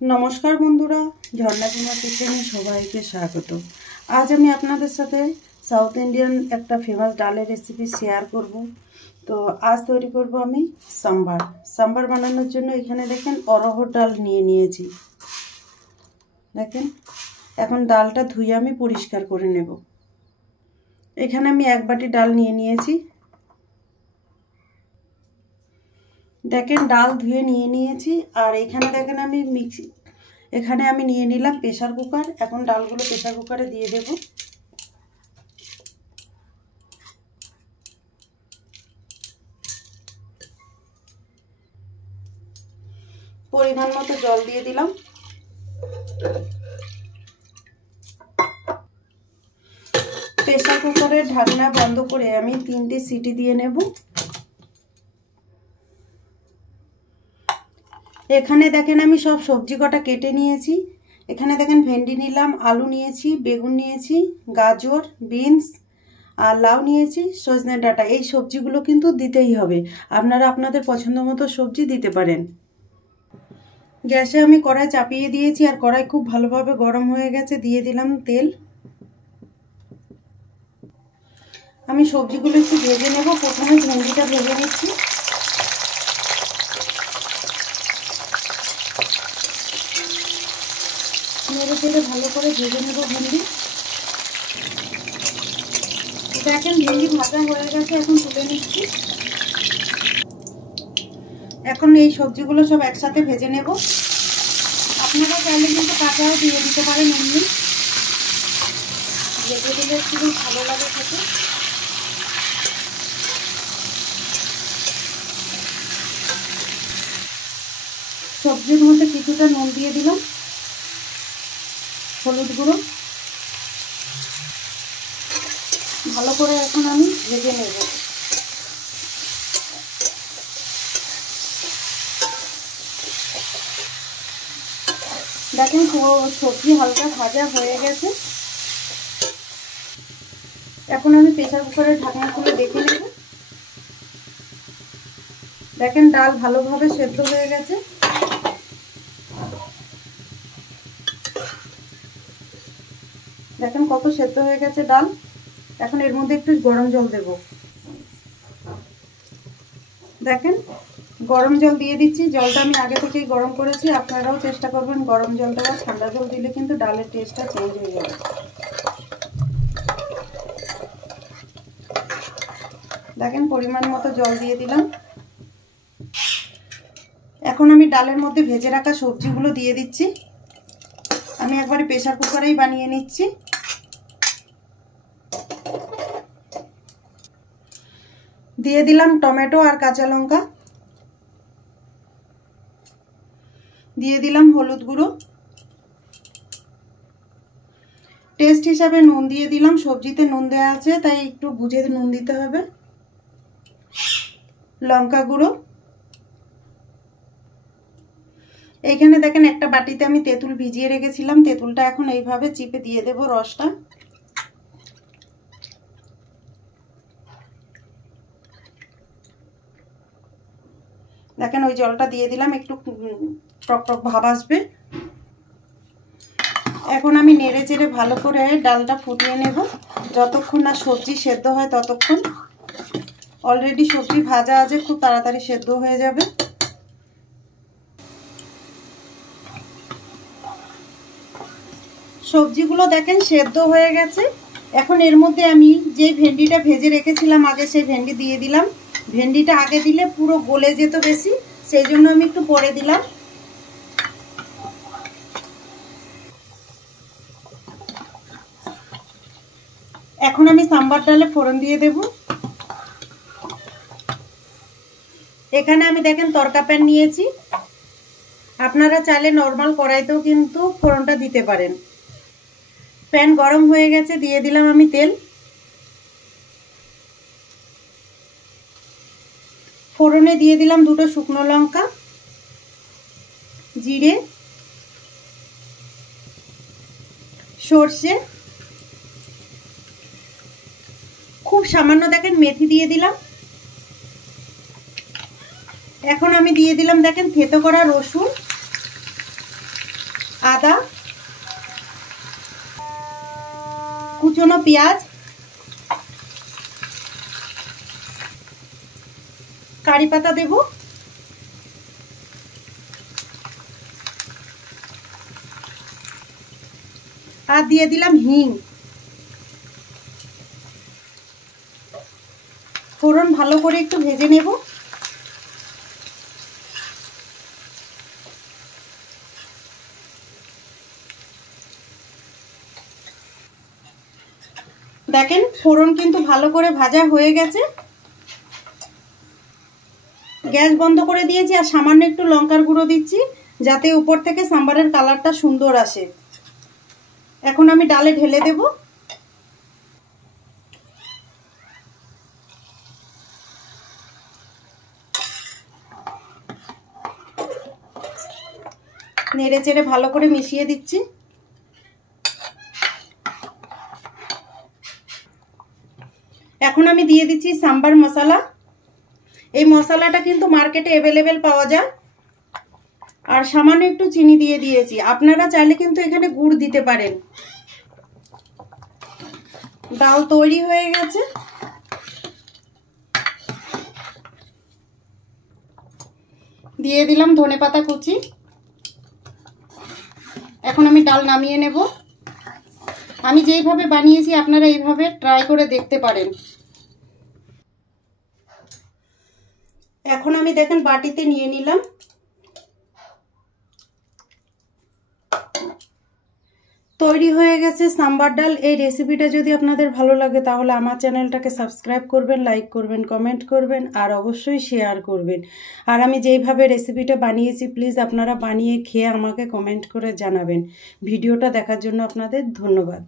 নমস্কার বন্ধুরা, ঝর্ণা কুমার কিচেনে সবাইকে স্বাগত। আজ আমি আপনাদের সাথে সাউথ ইন্ডিয়ান একটা ফেমাস ডালের রেসিপি শেয়ার করব। তো আজ তৈরি করব আমি সাম্বার। সাম্বার বানানোর জন্য এখানে দেখেন অরহর ডাল নিয়েছি। দেখেন, এখন ডালটা ধুয়ে আমি পরিষ্কার করে নেব। এখানে আমি 1 বাটি ডাল নিয়েছি। দেখেন, ডাল ধুয়ে নিয়েছি। আর এখানে দেখেন আমি এখানে আমি নিয়ে নিলাম প্রেসার কুকার। এখন ডালগুলো প্রেসার কুকারে দিয়ে দেব। পরিমাণ মতো জল দিয়ে দিলাম। প্রেসার কুকারের ঢাকনা বন্ধ করে আমি 3টে সিটি দিয়ে নেব। এখানে দেখেন আমি সব সবজি কটা কেটে নিয়েছি। এখানে দেখেন ভেন্ডি নিলাম, আলু নিয়েছি, বেগুন নিয়েছি, গাজর, বিনস আর লাউ নিয়েছি, সজনে ডাঁটা। এই সবজিগুলো কিন্তু দিতেই হবে, আপনারা আপনাদের পছন্দ মতো সবজি দিতে পারেন। গ্যাসে আমি কড়াই চাপিয়ে দিয়েছি আর কড়াই খুব ভালোভাবে গরম হয়ে গেছে। দিয়ে দিলাম তেল। আমি সবজিগুলো একটু ভেজে নেব। প্রথমে ভেন্ডিটা ভেজে নিচ্ছি। নেড়ে চেড়ে ভালো করে ভেজে নেব ভেন্ডি। দেখেন ভেন্ডি ভাজা হয়ে গেছে, এখন তুলে নিচ্ছি। এখন এই সবজিগুলো সব একসাথে ভেজে নেব। আপনারা চাইলে কিন্তু কাঁচাও দিয়ে দিতে পারেন, এমনি ভেজে দিলে খুবই ভালো লাগে খেতে। সবজির মধ্যে কিছুটা নুন দিয়ে দিলাম, হলুদ গুঁড়ো। ভালো করে এখন আমি ভেজে নেব। দেখেন সবজি হালকা ভাজা হয়ে গেছে। এখন আমি প্রেসার কুকারের ঢাকনা খুলে দেখে নেব। দেখেন ডাল ভালোভাবে সেদ্ধ হয়ে গেছে। দেখেন কত সেদ্ধ হয়ে গেছে ডাল। এখন এর মধ্যে একটু গরম জল দেব। দেখেন গরম জল দিয়ে দিচ্ছি। জলটা আমি আগে থেকেই গরম করেছি। আপনারাও চেষ্টা করবেন গরম জল দেওয়ার। ঠান্ডা জল দিলে কিন্তু ডালের টেস্টটা চেঞ্জ হয়ে যাবে। দেখেন পরিমাণ মতো জল দিয়ে দিলাম। এখন আমি ডালের মধ্যে ভেজে রাখা সবজিগুলো দিয়ে দিচ্ছি। আমি একবারে প্রেসার কুকারেই বানিয়ে নিচ্ছি। দিয়ে দিলাম টমেটো আর কাঁচা লঙ্কা। দিয়ে দিলাম হলুদ গুঁড়ো। টেস্ট হিসাবে নুন দিয়ে দিলাম। সবজিতে নুন দেওয়া আছে, তাই একটু বুঝে নুন দিতে হবে। লঙ্কা গুঁড়ো। এইখানে দেখেন একটা বাটিতে আমি তেঁতুল ভিজিয়ে রেখেছিলাম। তেঁতুলটা এখন এইভাবে চিপে দিয়ে দেব রসটা। দেখেন ওই জলটা দিয়ে দিলাম, একটু টক টক ভাব আসবে। এখন আমি নেড়ে চেড়ে ভালো করে ডালটা ফুটিয়ে নেব, যতক্ষণ না সবজি সেদ্ধ হয় ততক্ষণ। অলরেডি সবজি ভাজা আছে, খুব তাড়াতাড়ি সেদ্ধ হয়ে যাবে। সবজিগুলো দেখেন সেদ্ধ হয়ে গেছে। এখন এর মধ্যে আমি যে ভেন্ডিটা ভেজে রেখেছিলাম আগে, সেই ভেন্ডি দিয়ে দিলাম। ভেন্ডিটা আগে দিলে পুরো গলে যেত বেশি, সেই জন্য আমি একটু পরে দিলাম। এখন আমি সাম্বার ডালে ফোড়ন দিয়ে দেব। এখানে আমি দেখেন তড়কা প্যান নিয়েছি। আপনারা চাইলে নর্মাল কড়াইতেও কিন্তু ফোড়নটা দিতে পারেন। প্যান গরম হয়ে গেছে, দিয়ে দিলাম আমি তেল। ফোড়নে দিয়ে দিলাম 2টো শুকনো লঙ্কা, জিরে, সর্ষে, খুব সামান্য দেখেন মেথি দিয়ে দিলাম। এখন আমি দিয়ে দিলাম দেখেন থেতো করা রসুন। আদা, কুচনো পেঁয়াজ, কারি পাতা দেব, আর দিয়ে দিলাম হিং। ফোড়ন ভালো করে একটু ভেজে নেব। দেখেন ফোড়ন কিন্তু ভালো করে ভাজা হয়ে গেছে। গ্যাস বন্ধ করে দিয়েছি আর সামান্য একটু লঙ্কার গুঁড়ো দিচ্ছি যাতে উপর থেকে সাম্বারের কালারটা সুন্দর আসে। এখন আমি ডালে ঢেলে দেব। নেড়ে চেড়ে ভালো করে মিশিয়ে দিচ্ছি। এখন আমি দিয়ে দিচ্ছি সাম্বার মশলা। এই মশলাটা কিন্তু মার্কেটে অ্যাভেলেবেল পাওয়া যায়। আর সামান্য একটু চিনি দিয়ে দিয়েছি, আপনারা চাইলে কিন্তু এখানে গুড় দিতে পারেন। ডাল তৈরি হয়ে গেছে। দিয়ে দিলাম ধনেপাতা কুচি। এখন আমি ডাল নামিয়ে নেব। আমি যেইভাবে বানিয়েছি আপনারা এইভাবে ট্রাই করে দেখতে পারেন। এখন আমি দেখেন বাটিতে নিয়ে নিলাম। তৈরি হয়ে গেছে সাম্বার ডাল। এই রেসিপিটা যদি আপনাদের ভালো লাগে তাহলে আমার চ্যানেলটাকে সাবস্ক্রাইব করবেন, লাইক করবেন, কমেন্ট করবেন আর অবশ্যই শেয়ার করবেন। আর আমি যেইভাবে রেসিপিটা বানিয়েছি প্লিজ আপনারা বানিয়ে খেয়ে আমাকে কমেন্ট করে জানাবেন। ভিডিওটা দেখার জন্য আপনাদের ধন্যবাদ।